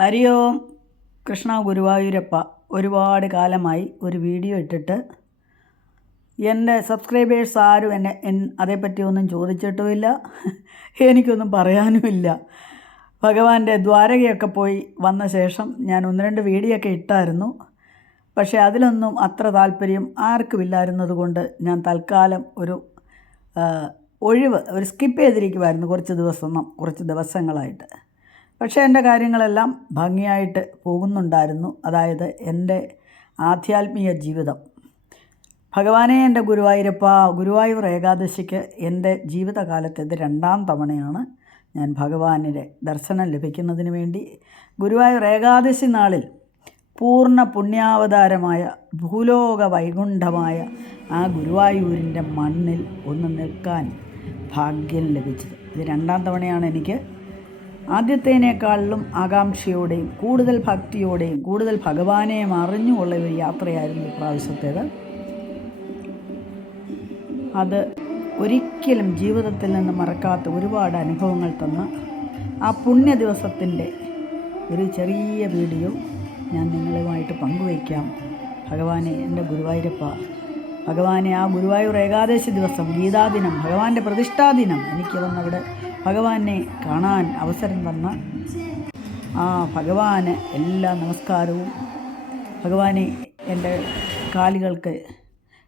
ഹരി ഓം. കൃഷ്ണ ഗുരുവായൂരപ്പ. ഒരുപാട് കാലമായി ഒരു വീഡിയോ ഇട്ടിട്ട് എൻ്റെ സബ്സ്ക്രൈബേഴ്സ് ആരും അതേപ്പറ്റി ഒന്നും ചോദിച്ചിട്ടുമില്ല, എനിക്കൊന്നും പറയാനുമില്ല. ഭഗവാന്റെ ദ്വാരകയൊക്കെ പോയി വന്ന ശേഷം ഞാൻ ഒന്ന് രണ്ട് വീഡിയോ ഒക്കെ ഇട്ടായിരുന്നു. പക്ഷേ അതിലൊന്നും അത്ര താല്പര്യം ആർക്കുമില്ലായിരുന്നത് കൊണ്ട് ഞാൻ തൽക്കാലം ഒരു സ്കിപ്പ് ചെയ്തിരിക്കുമായിരുന്നു കുറച്ച് ദിവസങ്ങളായിട്ട്. പക്ഷേ എൻ്റെ കാര്യങ്ങളെല്ലാം ഭംഗിയായിട്ട് പോകുന്നുണ്ടായിരുന്നു. അതായത് എൻ്റെ ആധ്യാത്മിക ജീവിതം. ഭഗവാനെ, എൻ്റെ ഗുരുവായൂരപ്പ, ഗുരുവായൂർ ഏകാദശിക്ക് എൻ്റെ ജീവിതകാലത്ത് ഇത് 2ാം തവണയാണ് ഞാൻ ഭഗവാനിലെ ദർശനം ലഭിക്കുന്നതിന് വേണ്ടി ഗുരുവായൂർ ഏകാദശി നാളിൽ പൂർണ്ണ പുണ്യാവതാരമായ ഭൂലോക വൈകുണ്ഠമായ ആ ഗുരുവായൂരിൻ്റെ മണ്ണിൽ ഒന്ന് നിൽക്കാൻ ഭാഗ്യം ലഭിച്ചത്. ഇത് 2ാം തവണയാണ്. എനിക്ക് ആദ്യത്തേനേക്കാളിലും ആകാംക്ഷയോടെയും കൂടുതൽ ഭക്തിയോടെയും കൂടുതൽ ഭഗവാനെയും അറിഞ്ഞുള്ള ഒരു യാത്രയായിരുന്നു ഇപ്രാവശ്യത്തേത്. അത് ഒരിക്കലും ജീവിതത്തിൽ നിന്ന് മറക്കാത്ത ഒരുപാട് അനുഭവങ്ങൾ തന്ന ആ പുണ്യ ദിവസത്തിൻ്റെ ഒരു ചെറിയ വീഡിയോ ഞാൻ നിങ്ങളുമായിട്ട് പങ്കുവയ്ക്കാം. ഭഗവാനെ, എൻ്റെ ഗുരുവായൂരപ്പ, ഭഗവാനെ, ആ ഗുരുവായൂർ ഏകാദശി ദിവസം, ഗീതാദിനം, ഭഗവാന്റെ പ്രതിഷ്ഠാദിനം എനിക്ക് വന്നവിടെ ഭഗവാനെ കാണാൻ അവസരം തന്ന ആ ഭഗവാന് എല്ലാ നമസ്കാരവും. ഭഗവാനെ, എൻ്റെ കാലുകൾക്ക്,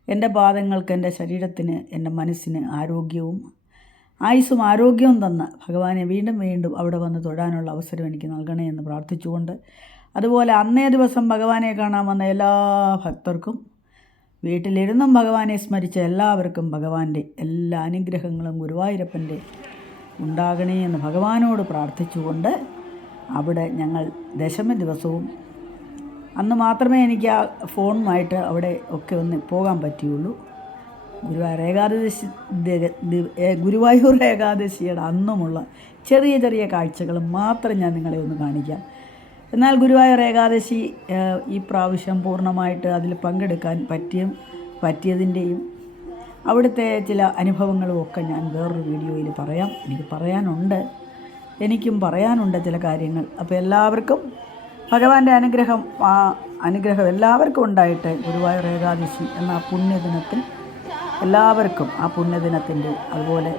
എൻ്റെ പാദങ്ങൾക്ക്, എൻ്റെ ശരീരത്തിന്, എൻ്റെ മനസ്സിന് ആരോഗ്യവും ആയുസ്സും ആരോഗ്യവും തന്ന ഭഗവാനെ വീണ്ടും വീണ്ടും അവിടെ വന്ന് തൊഴാനുള്ള അവസരം എനിക്ക് നൽകണേ എന്ന് പ്രാർത്ഥിച്ചുകൊണ്ട്, അതുപോലെ അന്നേ ദിവസം ഭഗവാനെ കാണാൻ വന്ന എല്ലാ ഭക്തർക്കും, വീട്ടിലിരുന്നും ഭഗവാനെ സ്മരിച്ച എല്ലാവർക്കും ഭഗവാന്റെ എല്ലാ അനുഗ്രഹങ്ങളും ഗുരുവായൂരപ്പൻ്റെ ഉണ്ടാകണേ എന്ന് ഭഗവാനോട് പ്രാർത്ഥിച്ചുകൊണ്ട് അവിടെ ഞങ്ങൾ ദശമി ദിവസവും, അന്ന് മാത്രമേ എനിക്ക് ആ ഫോണുമായിട്ട് അവിടെ ഒക്കെ ഒന്ന് പോകാൻ പറ്റുകയുള്ളൂ. ഗുരുവായൂർ ഏകാദശിയുടെ അന്നുമുള്ള ചെറിയ ചെറിയ കാഴ്ചകൾ മാത്രം ഞാൻ നിങ്ങളെ ഒന്ന് കാണിക്കാം. എന്നാൽ ഗുരുവായൂർ ഏകാദശി ഈ പ്രാവശ്യം പൂർണ്ണമായിട്ട് അതിൽ പങ്കെടുക്കാൻ പറ്റിയതിൻ്റെയും അവിടുത്തെ ചില അനുഭവങ്ങളും ഒക്കെ ഞാൻ വേറൊരു വീഡിയോയിൽ പറയാം. എനിക്കും പറയാനുണ്ട് ചില കാര്യങ്ങൾ. അപ്പോൾ എല്ലാവർക്കും ഭഗവാന്റെ അനുഗ്രഹം എല്ലാവർക്കും ഉണ്ടായിട്ട് ഗുരുവായൂർ ഏകാദശി എന്ന പുണ്യദിനത്തിൽ എല്ലാവർക്കും ആ പുണ്യദിനത്തിൻ്റെ, അതുപോലെ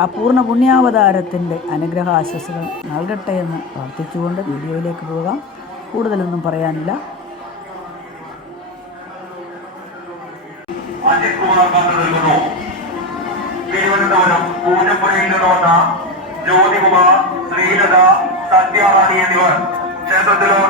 ആ പൂർണ്ണ പുണ്യാവതാരത്തിൻ്റെ അനുഗ്രഹാശസ്സുകൾ നൽകട്ടെ എന്ന് പ്രാർത്ഥിച്ചുകൊണ്ട് വീഡിയോയിലേക്ക് പോകാം. കൂടുതലൊന്നും പറയാനില്ല. തിരുവനന്തപുരം പൂജപ്പുരയിൽ നിന്ന് വന്ന ജ്യോതികുമാർ, ശ്രീലത, സത്യാറാണി എന്നിവർ ക്ഷേത്രത്തിലോ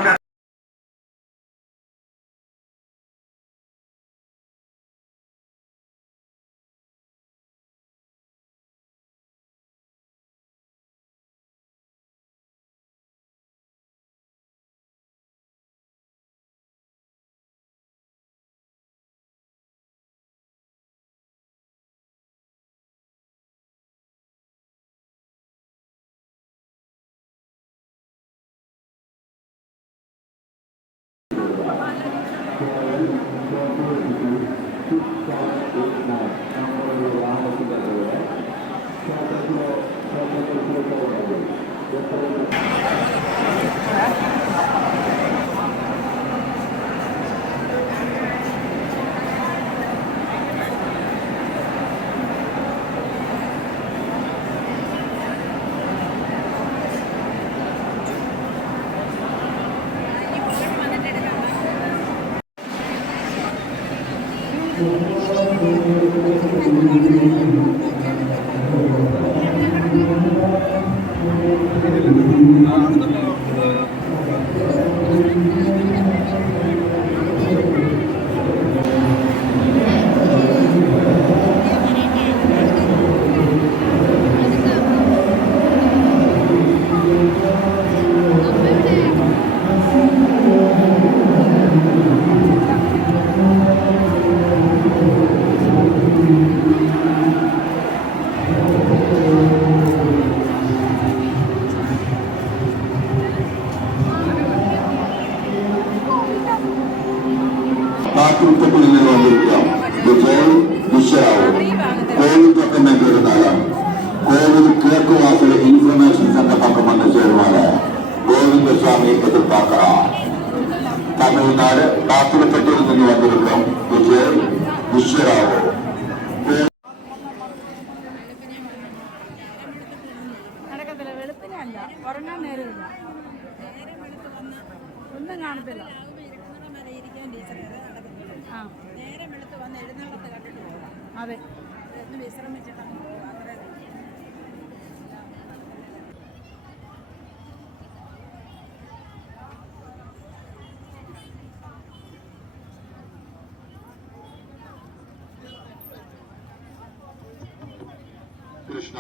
തൃക്കാക്കര. തമിഴ്നാട് കാപ്പിലപ്പെട്ടിയിൽ നിന്ന് വന്നിരിക്കും വിജയ് വിശ്വരാവ്. നടക്കത്തില്ല, വെളുപ്പിനല്ല, ഉറങ്ങാൻ നേരമില്ല, ഒന്നും കാണത്തില്ല. ആ നേരം വെളുത്ത് വന്ന് എഴുന്നള്ളത്ത് കണ്ടിട്ട് പോകാം. അതെ, ഒന്ന് വിശ്രമിച്ചിട്ട് അങ്ങ് പോകാം. അത്രേ കൃഷ്ണ.